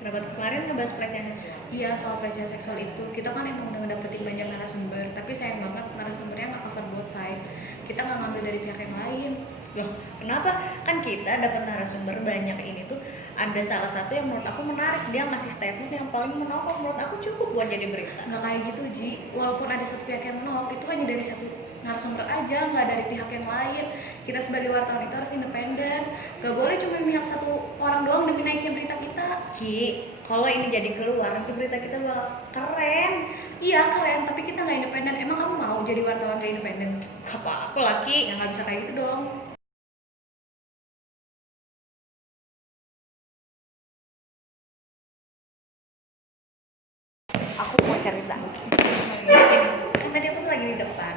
Rapat kemarin ngebahas pelecehan seksual. Iya, soal pelecehan seksual itu kita kan emang udah ngedapetin banyak narasumber, tapi sayang banget narasumbernya nggak cover both side. Kita nggak ngambil dari pihak yang lain. Loh, kenapa? Kan kita dapat narasumber banyak ini tuh ada salah satu yang menurut aku menarik, dia ngasih statement yang paling menokok, menurut aku cukup buat jadi berita. Nggak kayak gitu, Ji. Walaupun ada satu pihak yang menolak, itu hanya dari satu narasumber aja, nggak dari pihak yang lain. Kita sebagai wartawan itu harus independen. Nggak boleh cuma memihak satu orang doang demi naikin berita kita. Ki, kalau ini jadi keluar, nanti berita kita bakal keren. Iya keren, tapi kita nggak independen. Emang kamu mau jadi wartawan nggak independen? Apa aku laki? Ya nggak bisa kayak gitu dong. Aku mau cerita. Kan tadi aku tuh lagi di depan,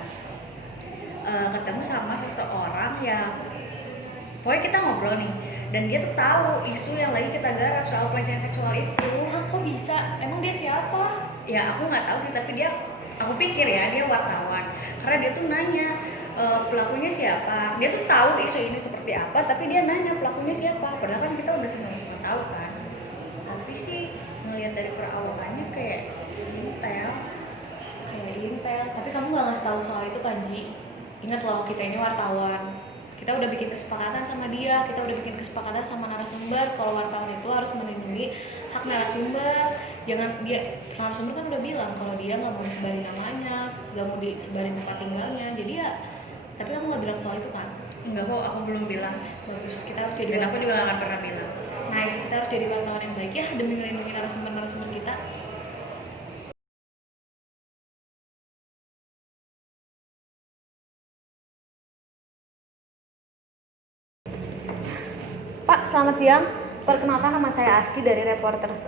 ketemu sama seseorang yang, pokoknya kita ngobrol nih, dan dia tuh tahu isu yang lagi kita garap soal pelecehan seksual itu. Hah, kok bisa? Emang dia siapa? Ya aku nggak tahu sih, tapi dia, aku pikir ya dia wartawan, karena dia tuh nanya pelakunya siapa. Dia tuh tahu isu ini seperti apa, tapi dia nanya pelakunya siapa. Padahal kan kita udah sama-sama tahu kan. Tapi sih ngelihat dari perawakannya kayak intel. Kayak intel, tapi kamu nggak ngasih tahu soal itu kan, Ji? Ingat loh, kita ini wartawan. Kita udah bikin kesepakatan sama dia, kita udah bikin kesepakatan sama narasumber kalau wartawan itu harus melindungi hak narasumber. Jangan dia, narasumber kan udah bilang kalau dia nggak mau disebarin namanya, nggak mau disebarin tempat tinggalnya. Jadi ya, tapi kamu nggak bilang soal itu kan? Enggak kok, aku belum bilang. Bagus, kita harus jadi Dan aku wartawan. juga gak akan pernah bilang. Nice, kita harus jadi wartawan yang baik ya demi melindungi narasumber kita. Pak, selamat siang. Perkenalkan, nama saya Aski dari Reporters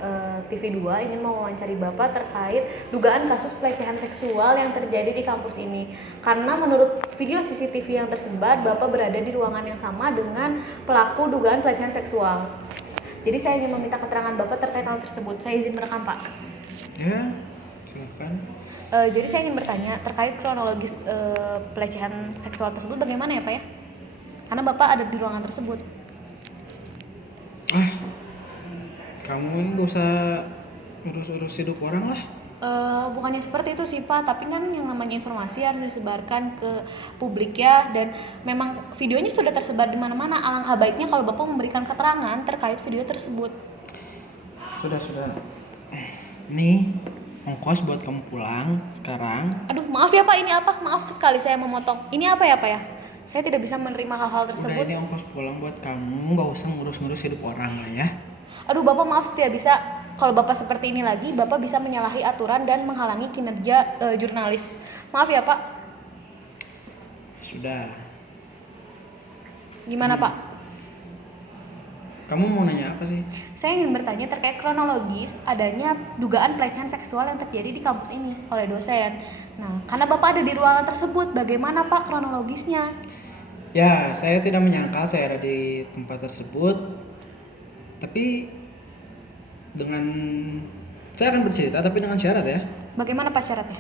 TV 2, ingin mewawancari Bapak terkait dugaan kasus pelecehan seksual yang terjadi di kampus ini. Karena menurut video CCTV yang tersebar, Bapak berada di ruangan yang sama dengan pelaku dugaan pelecehan seksual. Jadi saya ingin meminta keterangan Bapak terkait hal tersebut. Saya izin merekam, Pak. Ya, silakan. Jadi saya ingin bertanya terkait kronologis pelecehan seksual tersebut bagaimana ya, Pak ya? Karena Bapak ada di ruangan tersebut. Kamu ini gak usah urus-urus hidup orang lah. Bukannya seperti itu sih Pak, tapi kan yang namanya informasi harus disebarkan ke publik ya, dan memang videonya sudah tersebar di mana-mana. Alangkah baiknya kalau Bapak memberikan keterangan terkait video tersebut. Sudah. Nih, ongkos buat kamu pulang sekarang. Aduh, maaf ya Pak, ini apa? Maaf sekali saya memotong. Ini apa ya Pak ya? Saya tidak bisa menerima hal-hal tersebut. Udah, ini ongkos pulang buat kamu, gak usah ngurus-ngurus hidup orang lah ya. Aduh Bapak, maaf tidak bisa. Kalau Bapak seperti ini lagi, Bapak bisa menyalahi aturan dan menghalangi kinerja jurnalis. Maaf ya Pak. Sudah. Gimana Pak? Kamu mau nanya apa sih? Saya ingin bertanya terkait kronologis adanya dugaan pelecehan seksual yang terjadi di kampus ini oleh dosen. Nah, karena Bapak ada di ruangan tersebut, bagaimana Pak kronologisnya? Ya, saya tidak menyangka saya ada di tempat tersebut. Tapi saya akan bercerita tapi dengan syarat ya. Bagaimana Pak syaratnya?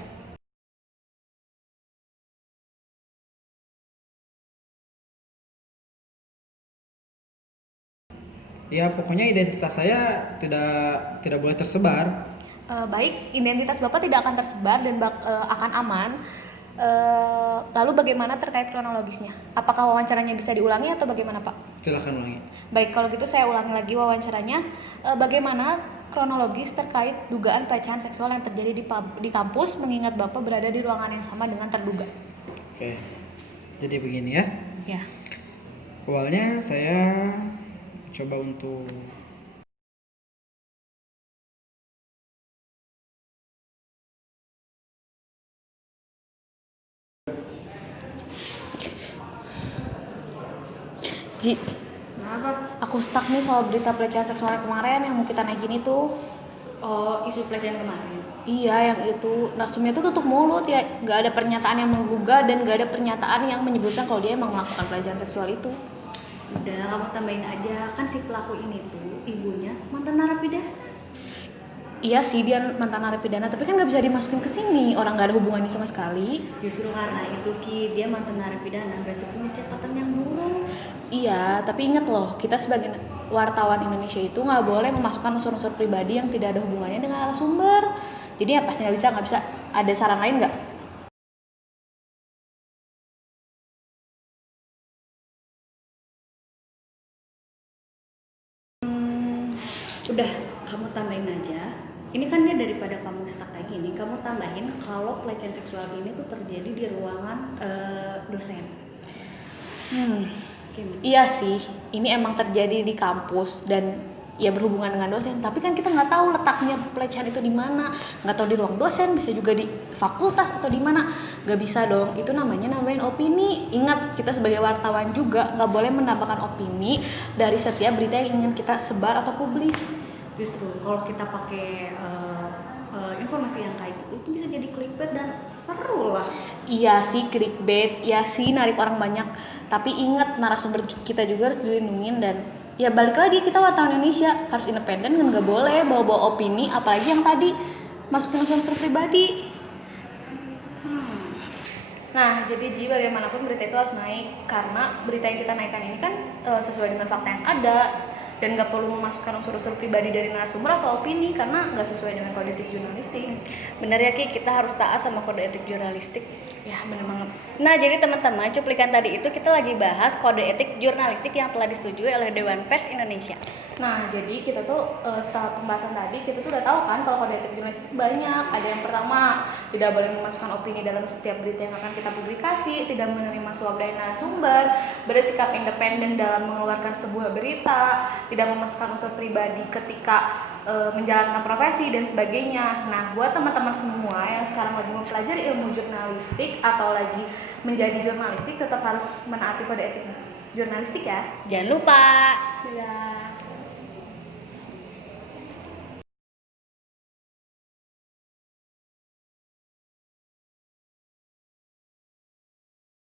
Ya, pokoknya identitas saya tidak boleh tersebar. Baik, identitas Bapak tidak akan tersebar dan akan aman. Lalu bagaimana terkait kronologisnya? Apakah wawancaranya bisa diulangi atau bagaimana Pak? Silakan ulangi. Baik, kalau gitu saya ulangi lagi wawancaranya. Bagaimana kronologis terkait dugaan pelecehan seksual yang terjadi di kampus, mengingat Bapak berada di ruangan yang sama dengan terduga? Oke. Jadi begini ya. Ya. Awalnya saya coba untuk Ji, Kenapa? aku stuck nih soal berita pelecehan seksual kemarin yang mau kita naikin itu. Oh, isu pelecehan kemarin. Iya, yang itu narsumnya tuh tutup mulut ya, nggak ada pernyataan yang menggugah dan nggak ada pernyataan yang menyebutkan kalau dia emang melakukan pelecehan seksual itu. Udah, kamu tambahin aja, kan si pelaku ini tuh ibunya mantan narapidana. Iya sih, dia mantan narapidana, tapi kan nggak bisa dimasukin ke sini, orang nggak ada hubungannya sama sekali. Justru karena itu Ki, dia mantan narapidana berarti punya catatan yang buruk. Iya, tapi ingat loh, kita sebagai wartawan Indonesia itu nggak boleh memasukkan unsur-unsur pribadi yang tidak ada hubungannya dengan narasumber. Jadi ya pasti nggak bisa. Ada saran lain nggak? Udah, kamu tambahin aja. Ini kan dia daripada kamu stuck kayak gini, kamu tambahin kalau pelecehan seksual ini tuh terjadi di ruangan dosen. Gimana? Iya sih, ini emang terjadi di kampus dan ya berhubungan dengan dosen. Tapi kan kita nggak tahu letaknya pelecehan itu di mana, nggak tahu di ruang dosen, bisa juga di fakultas atau di mana. Nggak bisa dong. Itu nambahin opini. Ingat, kita sebagai wartawan juga nggak boleh menambahkan opini dari setiap berita yang ingin kita sebar atau publis. Justru kalau kita pakai informasi yang kayak gitu itu bisa jadi clickbait dan seru lah. Iya sih clickbait, iya sih narik orang banyak. Tapi ingat narasumber kita juga harus dilindungin dan ya balik lagi kita wartawan Indonesia harus independen dan nggak boleh bawa-bawa opini apalagi yang tadi masukin unsur pribadi. Nah, jadi Ji, bagaimanapun berita itu harus naik karena berita yang kita naikkan ini kan sesuai dengan fakta yang ada dan nggak perlu memasukkan unsur-unsur pribadi dari narasumber atau opini karena nggak sesuai dengan kode etik jurnalistik. Bener ya Ki, kita harus taat sama kode etik jurnalistik. Ya, bener banget. Nah, jadi teman-teman, cuplikan tadi itu kita lagi bahas kode etik jurnalistik yang telah disetujui oleh Dewan Pers Indonesia. Nah, jadi kita tuh setelah pembahasan tadi kita tuh udah tahu kan kalau kode etik jurnalistik banyak. Ada yang pertama, tidak boleh memasukkan opini dalam setiap berita yang akan kita publikasi, tidak menerima suap dari narasumber, bersikap independen dalam mengeluarkan sebuah berita, tidak memasukkan unsur pribadi ketika menjalankan profesi dan sebagainya. Nah, buat teman-teman semua yang sekarang lagi mempelajari ilmu jurnalistik atau lagi menjadi jurnalistik tetap harus menaati kode etik jurnalistik ya. Jangan lupa. Ya.